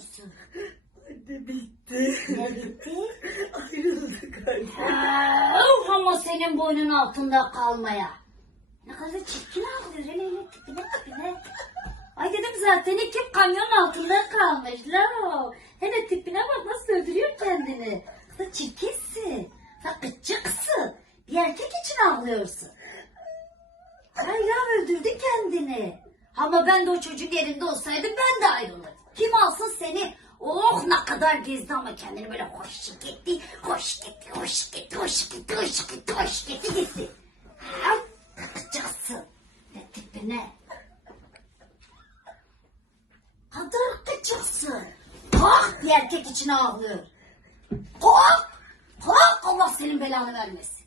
ağlıyorsun? Anne bitti. Ne bitti? Ayrıldık anne. Ama senin boynun altında kalmaya. Ne kadar çirkin ağlıyor hele hele tipine tipine. Ay dedim zaten iki kamyon altında kalmış la. Hele tipine bak nasıl öldürüyor kendini. Sen çirkinsin. Gıcıksın. Bir erkek için ağlıyorsun. Ay ya öldürdü kendini. Ama ben de o çocuk yerinde olsaydım ben de ayrılırdım. Kim alsın seni? Oh ne kadar gezdi ama kendini böyle hoş gitti, hoş gitti, hoş gitti, hoş gitti, hoş gitti, hoş gitti, gitti. Ha? Kıcaksın. Ne tipine? Kadar kıcaksın. Kalk bir erkek için ağlıyor. Kalk! Kalk Allah senin belanı vermesin.